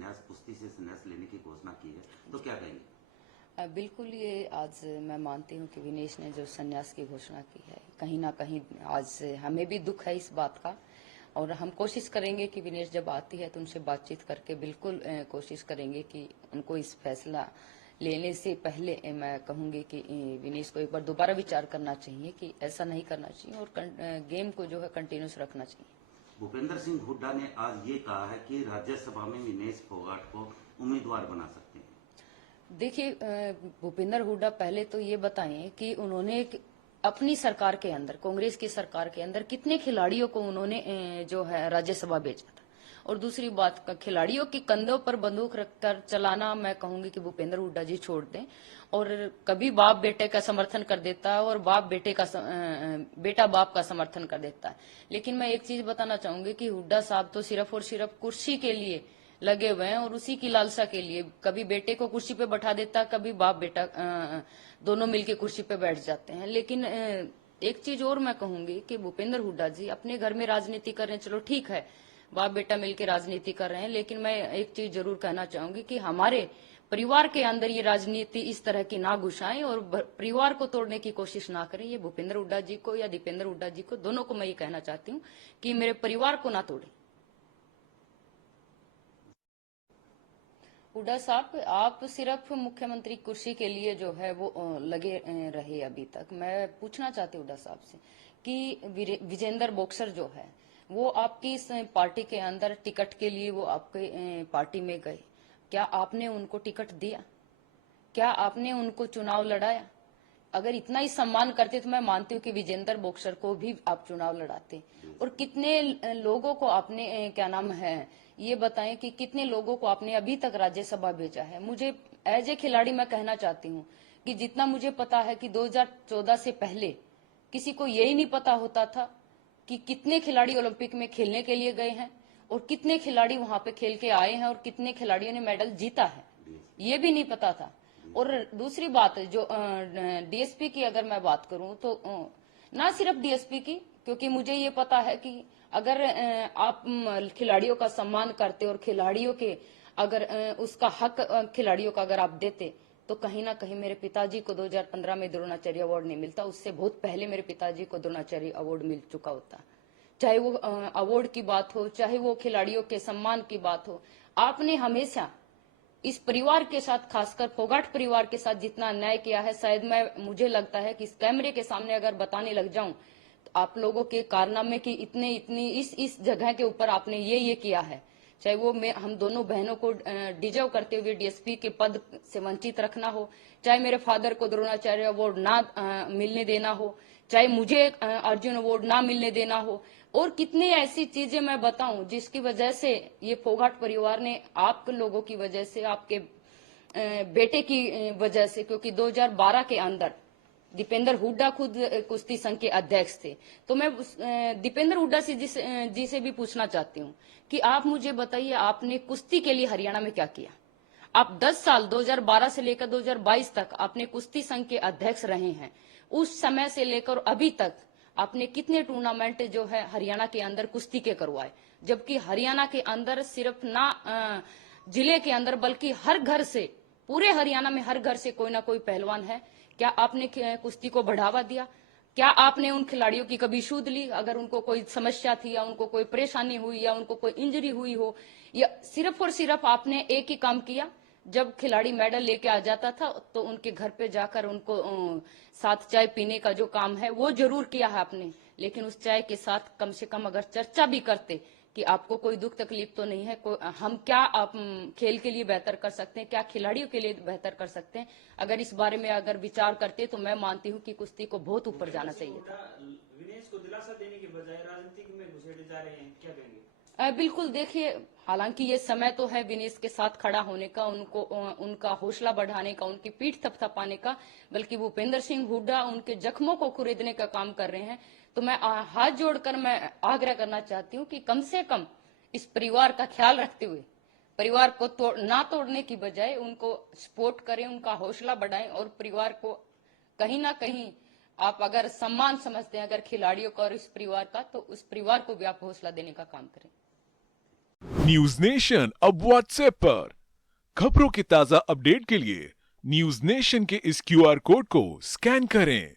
संन्यास, कुश्ती से संन्यास लेने की घोषणा की है, तो क्या कहेंगे? बिल्कुल, ये आज मैं मानती हूँ कि विनेश ने जो संन्यास की घोषणा की है, कहीं ना कहीं आज हमें भी दुख है इस बात का। और हम कोशिश करेंगे कि विनेश जब आती है तो उनसे बातचीत करके बिल्कुल कोशिश करेंगे कि उनको इस फैसला लेने से पहले मैं कहूंगी कि विनेश को एक बार दोबारा विचार करना चाहिए कि ऐसा नहीं करना चाहिए और गेम को जो है कंटिन्यूस रखना चाहिए। भूपेंद्र सिंह हुड्डा ने आज ये कहा है कि राज्यसभा में विनेश फोगाट को उम्मीदवार बना सकते हैं। देखिए, भूपेंद्र हुड्डा पहले तो ये बताएं कि उन्होंने अपनी सरकार के अंदर, कांग्रेस की सरकार के अंदर कितने खिलाड़ियों को उन्होंने जो है राज्यसभा भेजा था। और दूसरी बात, खिलाड़ियों के कंधों पर बंदूक रखकर चलाना मैं कहूंगी कि भूपेंद्र हुड्डा जी छोड़ दें। और कभी बाप बेटे का समर्थन कर देता है और बेटा बाप का समर्थन कर देता है। लेकिन मैं एक चीज बताना चाहूंगी कि हुड्डा साहब तो सिर्फ और सिर्फ कुर्सी के लिए लगे हुए हैं और उसी की लालसा के लिए कभी बेटे को कुर्सी पे बैठा देता, कभी बाप बेटा दोनों मिलके कुर्सी पे बैठ जाते हैं। लेकिन एक चीज और मैं कहूंगी कि भूपेंद्र हुड्डा जी अपने घर में राजनीति कर रहे हैं, चलो ठीक है, बाप बेटा मिलकर राजनीति कर रहे हैं। लेकिन मैं एक चीज जरूर कहना चाहूंगी कि हमारे परिवार के अंदर ये राजनीति इस तरह की ना घुसाएं और परिवार को तोड़ने की कोशिश ना करें। ये भूपेंद्र हुड्डा जी को या दीपेंद्र हुड्डा जी को, दोनों को मैं ये कहना चाहती हूँ कि मेरे परिवार को ना तोड़े। हुड्डा साहब, आप सिर्फ मुख्यमंत्री कुर्सी के लिए जो है वो लगे रहे अभी तक। मैं पूछना चाहती हूँ हुड्डा साहब से कि विजेंद्र बॉक्सर जो है वो आपकी इस पार्टी के अंदर टिकट के लिए वो आपके पार्टी में गए, क्या आपने उनको टिकट दिया? क्या आपने उनको चुनाव लड़ाया? अगर इतना ही सम्मान करते तो मैं मानती हूँ कि विजेंद्र बॉक्सर को भी आप चुनाव लड़ाते। और कितने लोगों को आपने क्या नाम है ये बताएं कि कितने लोगों को आपने अभी तक राज्यसभा भेजा है। मुझे एज ए खिलाड़ी मैं कहना चाहती हूँ कि जितना मुझे पता है कि 2014 से पहले किसी को यही नहीं पता होता था कि कितने खिलाड़ी ओलंपिक में खेलने के लिए गए हैं और कितने खिलाड़ी वहां पे खेल के आए हैं और कितने खिलाड़ियों ने मेडल जीता है, ये भी नहीं पता था। और दूसरी बात जो डीएसपी की अगर मैं बात करूं तो ना सिर्फ डीएसपी की, क्योंकि मुझे ये पता है कि अगर आप खिलाड़ियों का सम्मान करते और खिलाड़ियों के अगर उसका हक खिलाड़ियों का अगर आप देते तो कहीं ना कहीं मेरे पिताजी को 2015 में द्रोणाचार्य अवार्ड नहीं मिलता, उससे बहुत पहले मेरे पिताजी को द्रोणाचार्य अवार्ड मिल चुका होता। चाहे वो अवार्ड की बात हो, चाहे वो खिलाड़ियों के सम्मान की बात हो, आपने हमेशा इस परिवार के साथ, खासकर फोगाट परिवार के साथ जितना अन्याय किया है, शायद मुझे लगता है कि इस कैमरे के सामने अगर बताने लग जाऊं तो आप लोगों के कारनामे की इतनी इस जगह के ऊपर आपने ये किया है, चाहे वो हम दोनों बहनों को डिजर्व करते हुए डीएसपी के पद से वंचित रखना हो, चाहे मेरे फादर को द्रोणाचार्य अवार्ड ना मिलने देना हो, चाहे मुझे अर्जुन अवार्ड ना मिलने देना हो, और कितनी ऐसी चीजें मैं बताऊं जिसकी वजह से ये फोगाट परिवार ने आप लोगों की वजह से, आपके बेटे की वजह से, क्योंकि 2012 के अंदर दीपेंद्र हुड्डा खुद कुश्ती संघ के अध्यक्ष थे। तो मैं दीपेंद्र हुड्डा जी से भी पूछना चाहती हूँ कि आप मुझे बताइए, आपने कुश्ती के लिए हरियाणा में क्या किया? आप 10 साल 2012 से लेकर 2022 तक आपने कुश्ती संघ के अध्यक्ष रहे हैं। उस समय से लेकर अभी तक आपने कितने टूर्नामेंट जो है हरियाणा के अंदर कुश्ती के करवाए? जबकि हरियाणा के अंदर सिर्फ ना जिले के अंदर बल्कि हर घर से, पूरे हरियाणा में हर घर से कोई ना कोई पहलवान है। क्या आपने कुश्ती को बढ़ावा दिया? क्या आपने उन खिलाड़ियों की कभी सूद ली? अगर उनको कोई समस्या थी या उनको कोई परेशानी हुई या उनको कोई इंजरी हुई हो, या सिर्फ और सिर्फ आपने एक ही काम किया, जब खिलाड़ी मेडल लेके आ जाता था तो उनके घर पे जाकर उनको साथ चाय पीने का जो काम है वो जरूर किया है आपने। लेकिन उस चाय के साथ कम से कम अगर चर्चा भी करते कि आपको कोई दुख तकलीफ तो नहीं है, हम क्या आप खेल के लिए बेहतर कर सकते हैं, क्या खिलाड़ियों के लिए बेहतर कर सकते हैं, अगर इस बारे में अगर विचार करते तो मैं मानती हूँ कि कुश्ती को बहुत ऊपर जाना चाहिए था। विनेश को दिलासा देने के बजाय राजनीति में घुसेड़े जा रहे हैं, क्या कहेंगे? बिल्कुल, देखिए, हालांकि ये समय तो है विनेश के साथ खड़ा होने का, उनको उनका हौसला बढ़ाने का, उनकी पीठ थपथपाने का, बल्कि भूपेंद्र सिंह हुड्डा उनके जख्मों को खुरीदने का काम कर रहे हैं। तो मैं हाथ जोड़कर मैं आग्रह करना चाहती हूँ कि कम से कम इस परिवार का ख्याल रखते हुए परिवार को ना तोड़ने की बजाय उनको सपोर्ट करें, उनका हौसला बढ़ाएं और परिवार को कहीं ना कहीं आप अगर सम्मान समझते हैं अगर खिलाड़ियों का और इस परिवार का, तो उस परिवार को भी आप हौसला देने का काम करें। न्यूज नेशन अब व्हाट्सएप पर। खबरों के ताजा अपडेट के लिए न्यूज नेशन के इस क्यूआर कोड को स्कैन करें।